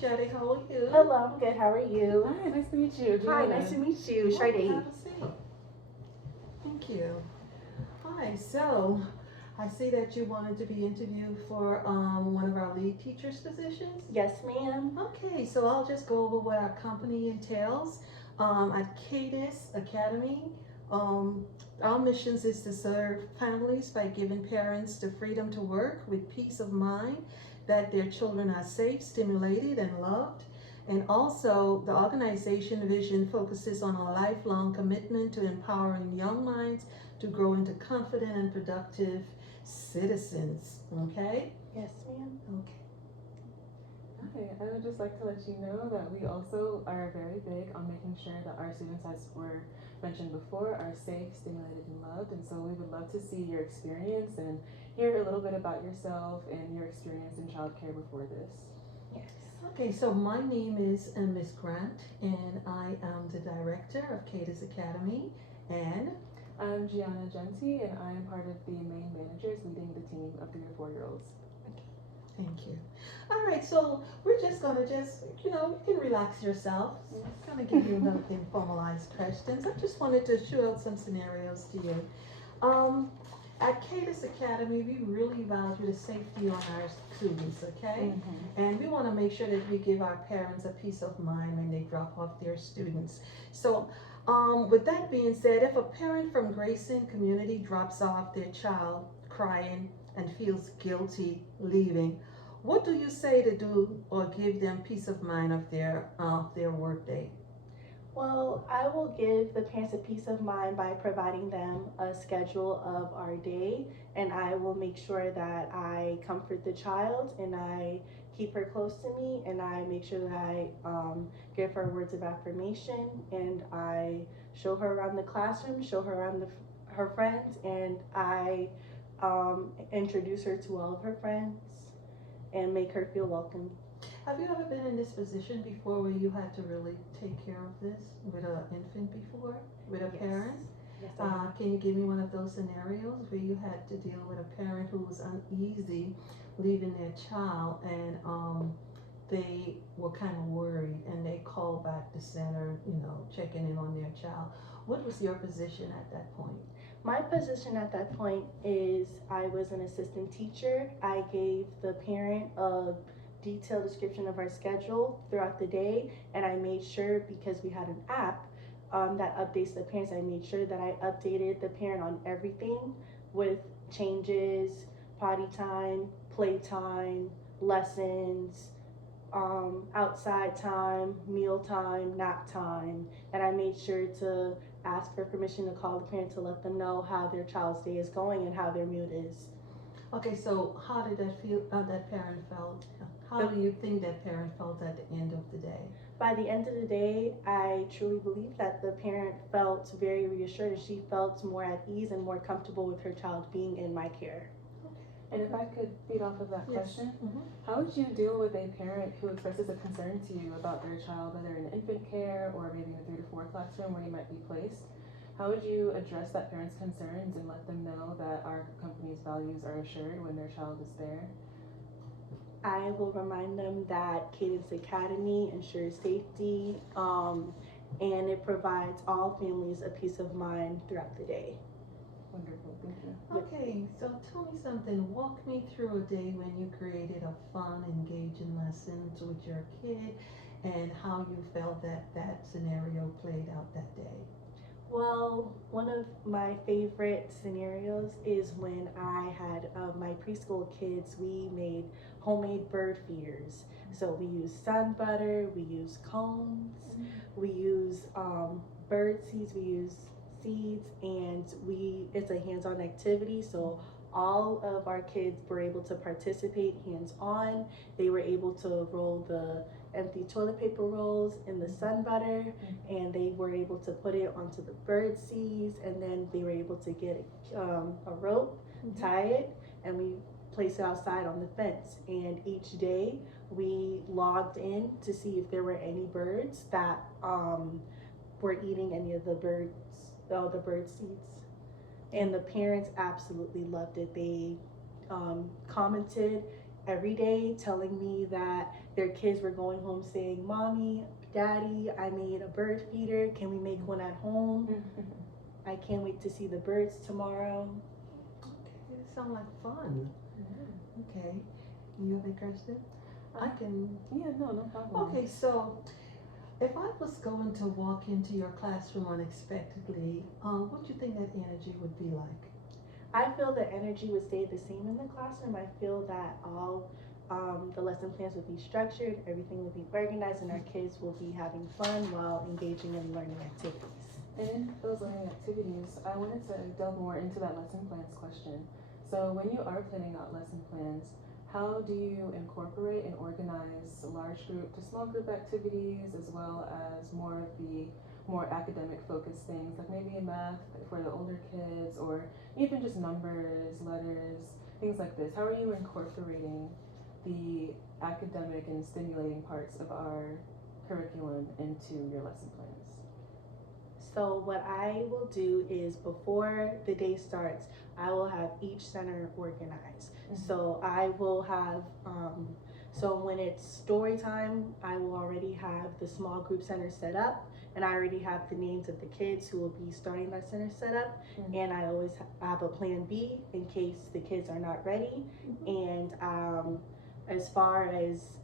Sade, how are you? Hello, I'm good. How are you? Hi, nice to meet you. Hi, Juliana. nice to meet you, Have Sade. a seat. Thank you. Hi, so I see that you wanted to be interviewed for one of our lead teachers positions. Yes, ma'am. Okay, so I'll just go over what our company entails. At Cadis Academy, um, our missions is to serve families by giving parents the freedom to work with peace of mind that their children are safe, stimulated, and loved. And also, the organization vision focuses on a lifelong commitment to empowering young minds to grow into confident and productive citizens. Okay? Yes, ma'am. Okay. Hi, I would just like to let you know that we also are very big on making sure that our students, as were mentioned before, are safe, stimulated, and loved. And so we would love to see your experience and hear a little bit about yourself and your experience in childcare before this. Yes. Okay, so my name is Miss Grant, and I am the director of Cadis Academy. And I'm Gianna Genti, and I am part of the main managers leading the team of 3 to 4 year olds. thank you. All right, so we're just gonna you can relax yourself. I'm gonna give you the informalized questions. I just wanted to shoot out some scenarios to you. Um, at Cadis Academy, we really value the safety on our students, okay? And we want to make sure that we give our parents a peace of mind when they drop off their students. So, with that being said, if a parent from Grayson community drops off their child crying and feels guilty leaving, what do you say to do or give them peace of mind of their work day? Well, I will give the parents a peace of mind by providing them a schedule of our day, and I will make sure that I comfort the child and I keep her close to me, and I make sure that I give her words of affirmation, and I show her around the classroom, show her around her friends, and I introduce her to all of her friends and make her feel welcome. Have you ever been in this position before where you had to really take care of this with an infant before, with a Yes. parent? Yes, I have. Can you give me one of those scenarios where you had to deal with a parent who was uneasy leaving their child and they were kind of worried and they called back the center, checking in on their child? What was your position at that point? My position at that point is I was an assistant teacher. I gave the parent a detailed description of our schedule throughout the day, and I made sure, because we had an app that updates the parents, I made sure that I updated the parent on everything with changes, potty time, playtime, lessons, outside time, meal time, nap time, and I made sure to ask for permission to call the parent to let them know how their child's day is going and how their mood is. Okay, so how did that feel? That parent felt? How do you think that parent felt at the end of the day? By the end of the day, I truly believe that the parent felt very reassured and she felt more at ease and more comfortable with her child being in my care. And if I could feed off of that Yes. question, Mhm. how would you deal with a parent who expresses a concern to you about their child, whether in infant care or maybe in a 3 to 4 classroom where you might be placed? How would you address that parent's concerns and let them know that our company's values are assured when their child is there? I will remind them that Cadence Academy ensures safety and it provides all families a peace of mind throughout the day. Wonderful, thank you. Okay, so tell me something. Walk me through a day when you created a fun, engaging lessons with your kid and how you felt that that scenario played out that day. Well, one of my favorite scenarios is when I had my preschool kids, we made homemade bird feeders. So we use sun butter, we use cones, we use bird seeds, we use seeds, and it's a hands-on activity. So all of our kids were able to participate hands-on. They were able to roll the empty toilet paper rolls in the sun butter, and they were able to put it onto the bird seeds, and then they were able to get a rope, tie it, and we place it outside on the fence. And each day we logged in to see if there were any birds that were eating any of the bird seeds. And the parents absolutely loved it. They commented every day telling me that their kids were going home saying, "Mommy, Daddy, I made a bird feeder. Can we make one at home? I can't wait to see the birds tomorrow." Okay, it sounds like fun. Okay. You have any question? I can. Yeah, no problem. Okay, so if I was going to walk into your classroom unexpectedly, what do you think that energy would be like? I feel the energy would stay the same in the classroom. I feel that all the lesson plans would be structured, everything would be organized, and our kids will be having fun while engaging in learning activities. And in those learning activities, I wanted to delve more into that lesson plans question. So when you are planning out lesson plans, how do you incorporate and organize large group to small group activities, as well as more of the more academic focused things, like maybe math for the older kids, or even just numbers, letters, things like this? How are you incorporating the academic and stimulating parts of our curriculum into your lesson plans? So what I will do is before the day starts, I will have each center organized. So I will have, so when it's story time, I will already have the small group center set up, and I already have the names of the kids who will be starting that center set up. And I always have a plan B in case the kids are not ready. And as far as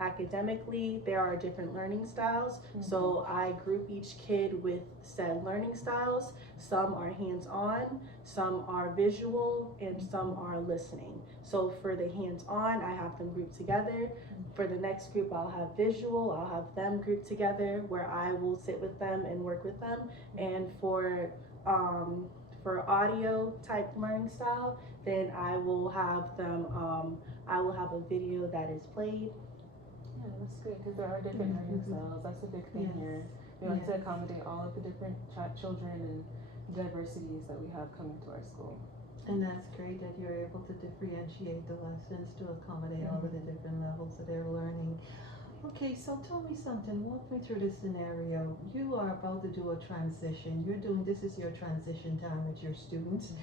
academically, there are different learning styles. So I group each kid with said learning styles. Some are hands-on, some are visual, and some are listening. So for the hands-on, I have them grouped together. For the next group, I'll have visual, I'll have them grouped together where I will sit with them and work with them. And for audio type learning style, then I will have them, I will have a video that is played. Yeah, that's great, because there are different learning styles. That's a big thing here. We like to accommodate all of the different children and diversities that we have coming to our school. And that's great that you're able to differentiate the lessons to accommodate all of the different levels that they're learning. Okay, so tell me something, walk me through this scenario. You are about to do a transition. This is your transition time with your students.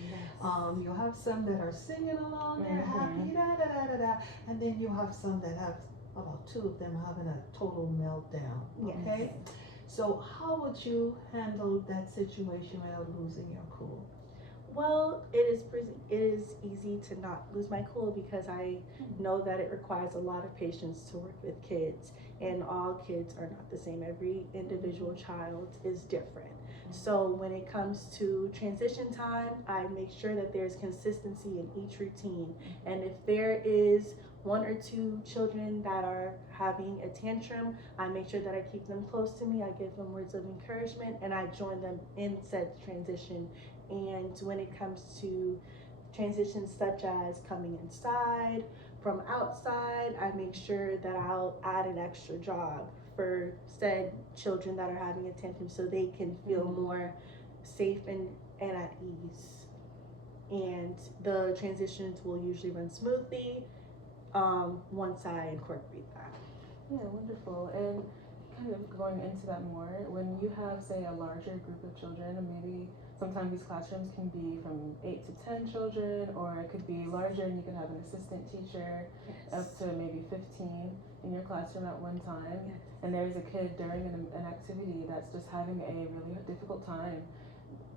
You have some that are singing along, they're happy, da da da da da. And then you have some that have, about two of them having a total meltdown, okay? Yes. So how would you handle that situation without losing your cool? Well, it is easy to not lose my cool because I know that it requires a lot of patience to work with kids, and all kids are not the same. Every individual child is different. So when it comes to transition time, I make sure that there's consistency in each routine. And if there is one or two children that are having a tantrum, I make sure that I keep them close to me. I give them words of encouragement, and I join them in said transition. And when it comes to transitions such as coming inside, from outside, I make sure that I'll add an extra job for said children that are having a tantrum so they can feel more safe and at ease. And the transitions will usually run smoothly once I incorporate that. Yeah, wonderful. And kind of going into that more, when you have, say, a larger group of children, and maybe sometimes these classrooms can be from 8 to 10 children, or it could be larger and you could have an assistant teacher up to maybe 15 in your classroom at one time. And there's a kid during an activity that's just having a really difficult time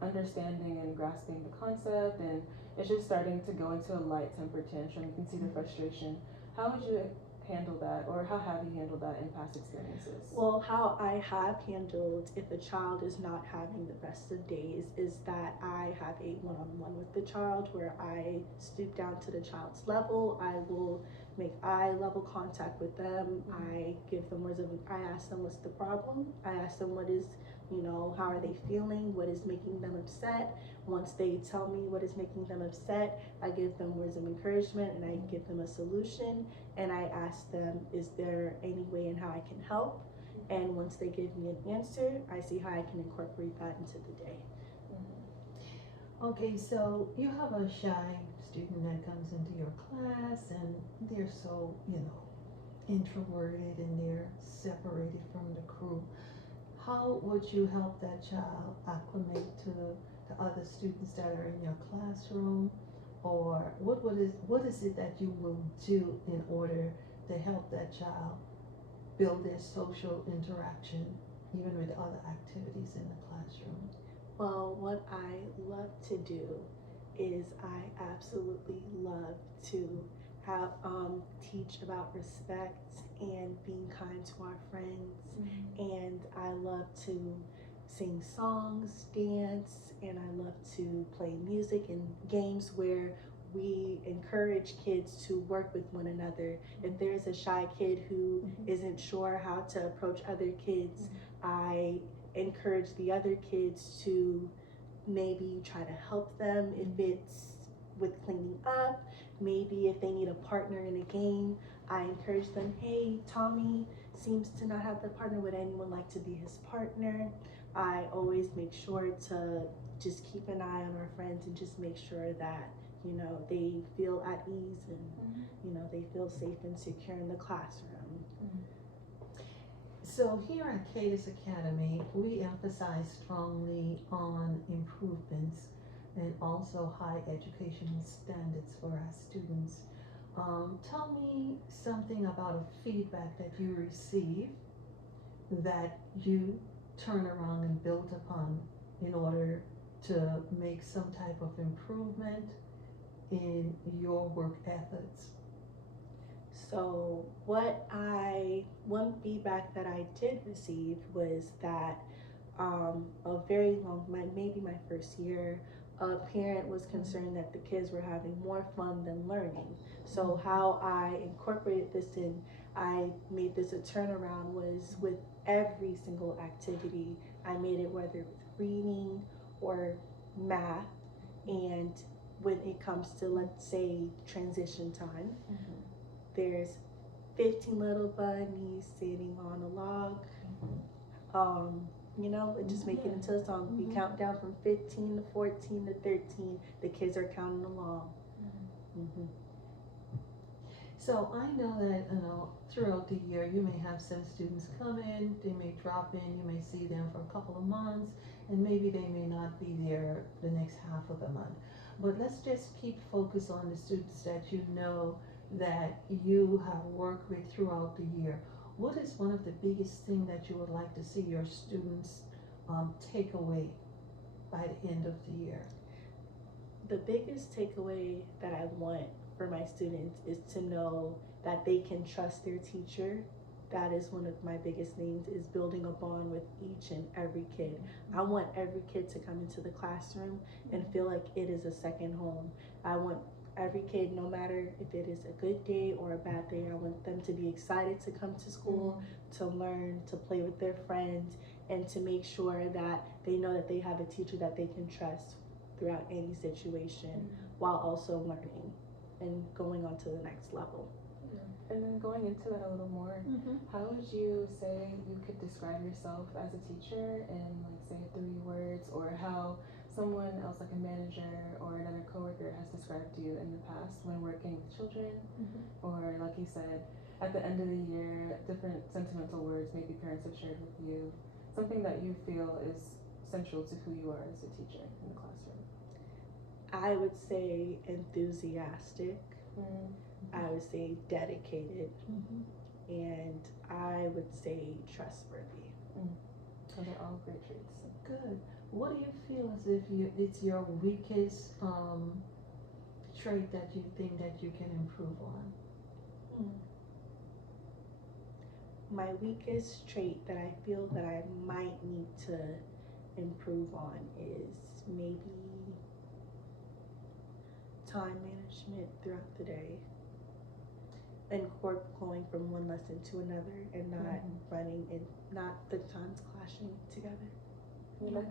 understanding and grasping the concept, and it's just starting to go into a light temper tantrum. You can see the frustration. How would you handle that, or how have you handled that in past experiences? Well, how I have handled if a child is not having the best of days is that I have a one-on-one with the child where I stoop down to the child's level. I will make eye level contact with them. I give them I ask them what's the problem. I ask them what is, how are they feeling? What is making them upset? Once they tell me what is making them upset, I give them words of encouragement and I give them a solution. And I ask them, is there any way in how I can help? And once they give me an answer, I see how I can incorporate that into the day. Okay, so you have a shy student that comes into your class and they're so, introverted and they're separated from the crew. How would you help that child acclimate to the other students that are in your classroom? or what is it that you will do in order to help that child build their social interaction, even with other activities in the classroom? Well, what I love to do is I absolutely love to have teach about respect and being kind to our friends, and I love to sing songs, dance, and I love to play music and games where we encourage kids to work with one another. If there's a shy kid who isn't sure how to approach other kids, I encourage the other kids to maybe try to help them if it's with cleaning up, maybe if they need a partner in a game. I encourage them, hey, Tommy seems to not have the partner, would anyone like to be his partner? I always make sure to just keep an eye on our friends and just make sure that, you know, they feel at ease and, you know, they feel safe and secure in the classroom. So here at Cadis Academy, we emphasize strongly on improvements and also high educational standards for our students. Tell me something about a feedback that you receive that you turn around and build upon in order to make some type of improvement in your work ethics. So one feedback that I did receive was that a very long, maybe my first year, a parent was concerned that the kids were having more fun than learning. So how I incorporated this in, I made this a turnaround was with every single activity. I made it whether it was reading or math, and when it comes to, let's say, transition time, there's 15 little bunnies sitting on a log. You know, just make it into a song. We count down from 15 to 14 to 13. The kids are counting along. So I know that, you know, throughout the year you may have some students come in, they may drop in, you may see them for a couple of months, and maybe they may not be there the next half of the month. But let's just keep focus on the students that you know that you have worked with throughout the year. What is one of the biggest thing that you would like to see your students take away by the end of the year? The biggest takeaway that I want for my students is to know that they can trust their teacher. That is one of my biggest things, is building a bond with each and every kid. I want every kid to come into the classroom and feel like it is a second home. I want every kid, no matter if it is a good day or a bad day, I want them to be excited to come to school, to learn, to play with their friends, and to make sure that they know that they have a teacher that they can trust throughout any situation, while also learning and going on to the next level. And then going into that a little more, how would you say you could describe yourself as a teacher in, like, say 3 words, or how someone else, like a manager or another coworker, has described you in the past when working with children? Or, like you said, at the end of the year, different sentimental words maybe parents have shared with you, something that you feel is central to who you are as a teacher in the classroom. I would say enthusiastic. I would say dedicated, and I would say trustworthy. So they're all great traits. Good. What do you feel as if it's your weakest trait that you think that you can improve on? My weakest trait that I feel that I might need to improve on is maybe time management throughout the day, and going from one lesson to another and not running and not the times clashing together. That